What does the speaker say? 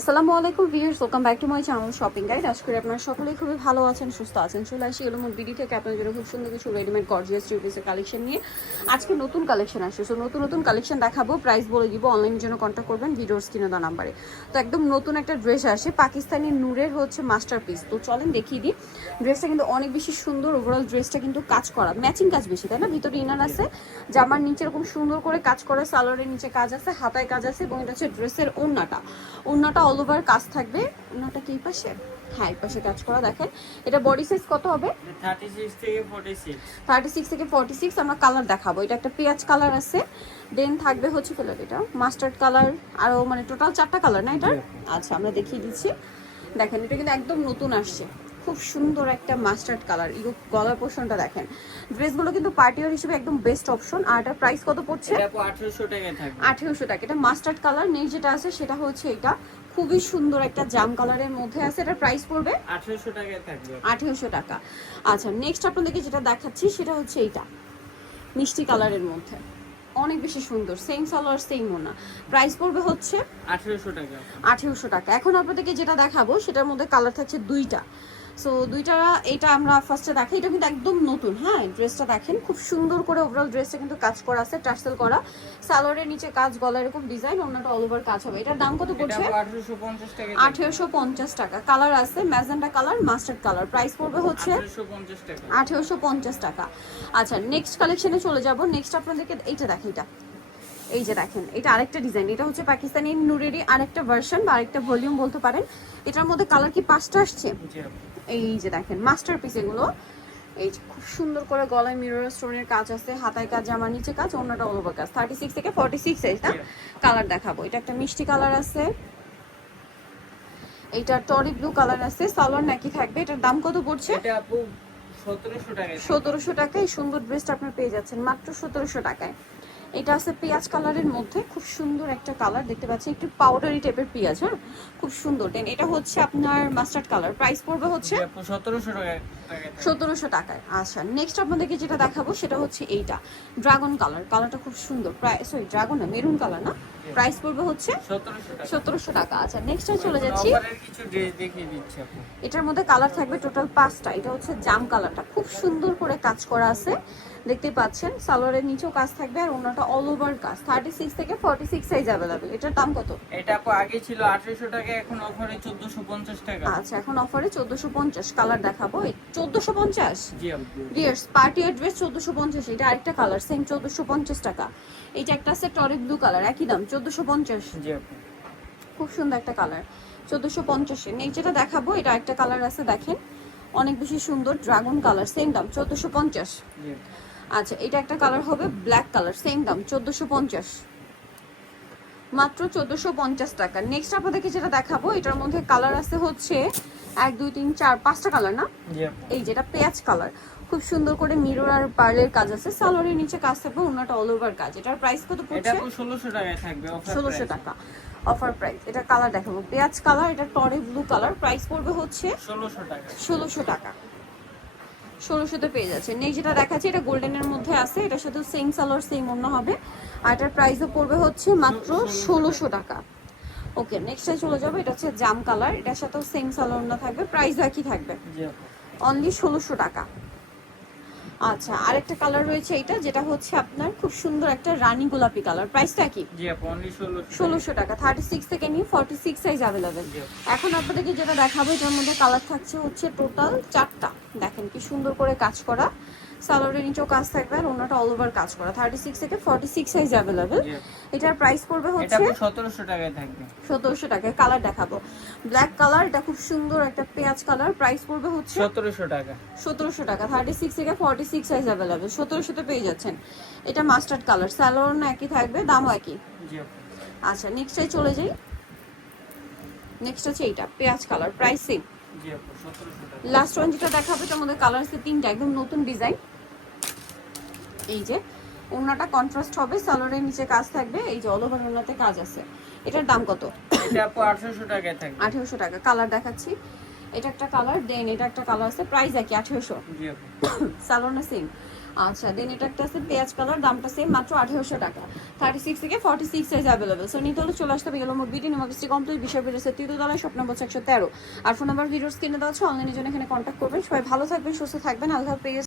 আসসালামু আলাইকুম viewers welcome back to my channel shopping guide আশা করি আপনারা সকলেই খুবই ভালো আছেন, সুস্থ আছেন। চলে আসি এলোমোর বিডি থেকে আপনাদের জন্য খুব সুন্দর কিছু রেডিমেড গর্জিয়াস থ্রি কালেকশন নিয়ে। আজকে নতুন কালেকশন আসছে সো নতুন নতুন কালেকশন দেখাবো প্রাইস বলে দিব অনলাইনের জন্য কন্ট্যাক্ট করবেন ভিডিওর স্ক্রিনে দেওয়া নাম্বারে তো একদম নতুন একটা ড্রেস আসে, পাকিস্তানি নূরের হচ্ছে মাস্টারপিস তো চলেন দেখিয়ে দিই ড্রেসটা কিন্তু অনেক বেশি সুন্দর ওভারঅল ড্রেসটা কিন্তু কাজ করা ম্যাচিং কাজ বেশি, তাই না? ভিতরে ইনার আছে, জামার নিচে এরকম সুন্দর করে কাজ করা সালোয়ারের নিচে কাজ আছে, হাতায় কাজ আছে, এবং এটা হচ্ছে ড্রেসের ওড়নাটা। ওড়নাটা অল ওভার কাজ থাকবে। ওনাটা কি পাশে? হ্যাঁ এই পাশে কাজ করা দেখেন। এটা বডি সাইজ কত হবে? থার্টি সিক্স থেকে ফোর্টি সিক্স আমরা কালার দেখাবো। এটা একটা পেঁয়াজ কালার আছে। দেন থাকবে হচ্ছে কালার এটা মাস্টার্ড কালার আরও মানে টোটাল চারটা কালার না এটা আচ্ছা আমরা দেখিয়ে দিচ্ছি। দেখেন এটা কিন্তু একদম নতুন আসছে। খুব সুন্দর একটা মাস্টার্ড কালার ইগো গলার পোর্শনটা দেখেন। ড্রেসগুলো কিন্তু পার্টিওয়ার হিসেবে একদম বেস্ট অপশন আর এটার প্রাইস কত পড়ছে? আঠারোশো থাকবে। আঠেরোশো টাকা। এটা মাস্টার্ড কালার নেই যেটা আছে সেটা হচ্ছে এটা। খুবই সুন্দর একটা জাম কালারের মধ্যে আছে। এটার প্রাইস পড়বে? আঠারোশো টাকায় থাকবে। আঠেরোশো টাকা। আচ্ছা নেক্সট আপনাদেরকে যেটা দেখাচ্ছি সেটা হচ্ছে এইটা। মিষ্টি কালারের মধ্যে। অনেক বেশি সুন্দর। সেম সালোয়ার সেম মোনা প্রাইস পড়বে হচ্ছে আঠারোশো টাকা। আঠেরোশো টাকা। এখন আপনাদেরকে যেটা দেখাবো সেটার মধ্যে কালার থাকছে দুইটা। সো দুইটা এটা আমরা ফার্স্টে দেখাই এটা কিন্তু একদম নতুন হ্যাঁ ড্রেসটা দেখেন খুব সুন্দর করে ওভারঅল ড্রেসটা কিন্তু কাজ করা আছে টার্সেল করা। সালোয়ারের নিচে কাজ গলা এরকম ডিজাইন অন্যটা অল ওভার কাজ হবে। এটার দাম কত পড়ছে? আঠারোশো পঞ্চাশ টাকা কালার আছে magenta colour mustard colour price পড়বে হচ্ছে আঠারোশো পঞ্চাশ টাকা। আচ্ছা নেক্সট কালেকশনে চলে যাব। নেক্সট আপনাদেরকে এইটা দেখেন এটা এই যে দেখেন এটা আরেকটা ডিজাইন এটা হচ্ছে পাকিস্তানি নুরেরই আরেকটা ভার্সন বা আরেকটা ভলিউম বলতে পারেন। এটার মধ্যে কালার কি পাঁচটা আসছে? এই যে দেখেন মাস্টার পিস এগুলো। এই যে খুব সুন্দর করে গলায় মিরর স্টোনের কাজ আছে হাতায় কাজ জামার নিচে কাজ অন্যটা অল ওভার কাজ। থার্টি সিক্স থেকে ফর্টি সিক্স এটা কালার দেখাবো। এটা একটা মিষ্টি কালার আছে। এইটা টরি ব্লু কালার আছে। সালোয়ার নাকি থাকবে। এটার দাম কত পড়ছে? এটা আপু সতেরোশো টাকায়। এই সুন্দর ড্রেসটা আপনার পেয়ে যাচ্ছেন। মাত্র সতেরোশো টাকায়। এটা আছে পেঁয়াজ কালারের মধ্যে। খুব সুন্দর একটা কালার দেখতে পাচ্ছি। একটু পাউডারি টাইপের পেঁয়াজ হ্যাঁ? খুব সুন্দর। দেন এটা হচ্ছে আপনার মাস্টার্ড কালার প্রাইস পড়বে হচ্ছে সতেরোশো থাকবে। সতেরোশো টাকায়। আচ্ছা নেক্সট আপনাদেরকে যেটা দেখাবো সেটা হচ্ছে এইটা। ড্রাগন কালার কালারটা খুব সুন্দর। প্রায় সরি ড্রাগন না মেরুন কালার না? প্রাইস পড়বে হচ্ছে সতেরোশো টাকা। আচ্ছা নেক্সট চলে যাচ্ছি। দিচ্ছি আপু। এটার মধ্যে কালার থাকবে টোটাল পাঁচটা। এটা হচ্ছে জাম কালারটা খুব সুন্দর করে কাজ করা আছে। দেখতে পাচ্ছেন সালোয়ারের নিচেও কাজ থাকবে আর অন্যটা অল ওভার কাজ। থার্টি সিক্স থেকে ফর্টি সিক্স সাইজ অ্যাভেলেবেল এটার দাম কত? এটা আগে ছিল আঠারোশো টাকা এখন অফারে চোদ্দশো পঞ্চাশ টাকা। আচ্ছা এখন অফারে চোদ্দোশো পঞ্চাশ। কালার দেখাবো। চোদ্দোশো পঞ্চাশ? ডিয়ার্স পার্টি অ্যাড্রেস চোদ্দোশো পঞ্চাশ এটা আরেকটা কালার সেম চোদ্দোশো পঞ্চাশ টাকা। এইটা একটা আছে টরিক ব্লু কালার একই দাম চোদ্দোশো পঞ্চাশ। খুব সুন্দর একটা কালার চোদ্দোশো পঞ্চাশে নেই যেটা দেখাবো এটা একটা কালার আছে দেখেন। অনেক বেশি সুন্দর ড্রাগন কালার সেম দাম চোদ্দোশো পঞ্চাশ। আচ্ছা এটা একটা কালার হবে ব্ল্যাক কালার সেম দাম চোদ্দোশো পঞ্চাশ। মাত্র চোদ্দোশো পঞ্চাশ টাকা। নেক্সট আপনাদেরকে যেটা দেখাবো এটার মধ্যে কালার আছে হচ্ছে এক দুই তিন চার পাঁচটা কালার না? এই যেটা পেঁয়াজ কালার খুব সুন্দর করে মিরর আর পার্লের কাজ আছে। সালোয়ারের নিচে কাজ থাকবে অন্যটা অল ওভার কাজ। এটার প্রাইস কত পড়ছে? ষোলোশো টাকায় থাকবে ষোলোশো টাকা। অফার প্রাইস এটা কালার দেখাবো। পেঁয়াজ কালার এটা টরে ব্লু কালার প্রাইস পড়বে হচ্ছে ষোলোশো টাকা। ষোলোশো টাকা। ষোলোশোতে পেয়ে যাচ্ছে। নেই যেটা দেখাচ্ছে এটা গোল্ডেনের মধ্যে আছে। এটার সাথে সেম সালোয়ার সেম অন্য হবে। আর এটার প্রাইসও পড়বে হচ্ছে মাত্র ষোলোশো টাকা। ওকে নেক্সটে চলে যাব এটা হচ্ছে জাম কালার এটার সাথেও সেম সালোয়ার না থাকবে প্রাইস একই থাকবে। অনলি ষোলোশো টাকা। আচ্ছা আরেকটা কালার রয়েছে এটা যেটা হচ্ছে আপনার খুব সুন্দর একটা রানী গোলাপি কালার প্রাইসটা কি? ষোলোশো টাকা। থার্টি সিক্স থেকে নিয়ে ফর্টি সিক্স সাইজ অ্যাভেলেবেল এখন আপনাদেরকে যেটা দেখাবো এটার মধ্যে কালার থাকছে হচ্ছে টোটাল চারটা। দেখেন কি সুন্দর করে কাজ করা। সালোয়ারের নিচেও কাজ থাকবে আর অন্যটা অল ওভার কাজ করা। থার্টি সিক্স থেকে ফর্টি সিক্স সাইজ অ্যাভেলেবেল এটার প্রাইস পড়বে হচ্ছে সতেরোশো টাকায় থাকবে। সতেরোশো টাকায়। কালার দেখাবো। ব্ল্যাক কালার এটা খুব সুন্দর একটা পেঁয়াজ কালার প্রাইস পড়বে হচ্ছে সতেরোশো টাকা। সতেরোশো টাকা। থার্টি সিক্স থেকে ফর্টি সিক্স সাইজ অ্যাভেলেবেল সতেরোশোতে পেয়ে যাচ্ছেন। এটা মাস্টার্ড কালার স্যালোর না একই থাকবে দামও একই। আচ্ছা নেক্সটে চলে যাই। নেক্সট হচ্ছে এইটা পেঁয়াজ colour price same last one যেটা দেখাবে তার মধ্যে কালার আছে তিনটা একদম নতুন ডিজাইন এই যে ওড়নাটা কন্ট্রাস্ট হবে সালোয়ারের নিচে কাজ থাকবে এই যে অল ওভার ওড়নাতে কাজ আছে। এটার দাম কত? এটা আপু আঠারোশো টাকায় থাকবে। আঠেরোশো টাকা। কালার দেখাচ্ছি। এটা একটা কালার দেন এটা একটা কালার আছে প্রাইস একই আঠেরোশো। জি আপু সালোনা সেম আচ্ছা দেন এটা একটা আছে পেঁয়াজ কালার দামটা সেম মাত্র আঠেরোশো টাকা। থার্টি সিক্স থেকে forty six size available so নিতে হলে চলে আসতে হবে গেলাম বিটি নেমাকিস্টি কমপ্লিট বিষয় বেরোচ্ছে তৃতীয়তলায় স্বপ্ন বলছে একশো তেরো। আর ফোন নাম্বার ভিডিও স্ক্রিনে দেওয়া আছে অনলাইনের জন্য এখানে কন্ট্যাক্ট করবেন। সবাই ভালো থাকবেন সুস্থ থাকবেন আল্লাহ হাফেজ।